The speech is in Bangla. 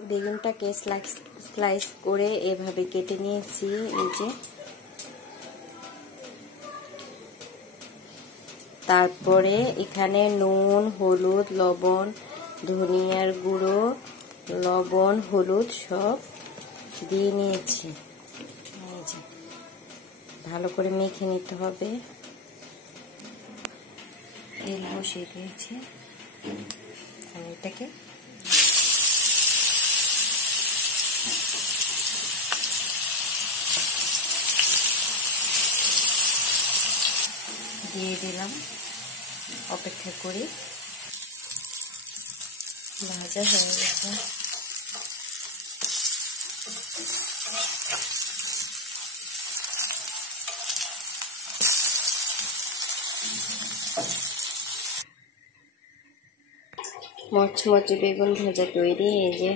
বেগুনটাকে স্লাইস করে এভাবে কেটে নিয়েছি। এই যে, তারপরে এখানে নুন, হলুদ, লবণ, ধনিয়ার গুঁড়ো, লবণ, হলুদ সব দিয়ে নিয়েছি। এই যে, ভালো করে মেখে নিতে হবে। এই বসিয়ে দিয়েছি, এটাকে দিয়ে দিলাম। অপেক্ষা করি। ভাজা হয়ে গেছে। মচমচে বেগুন ভাজা তৈরি। এই যে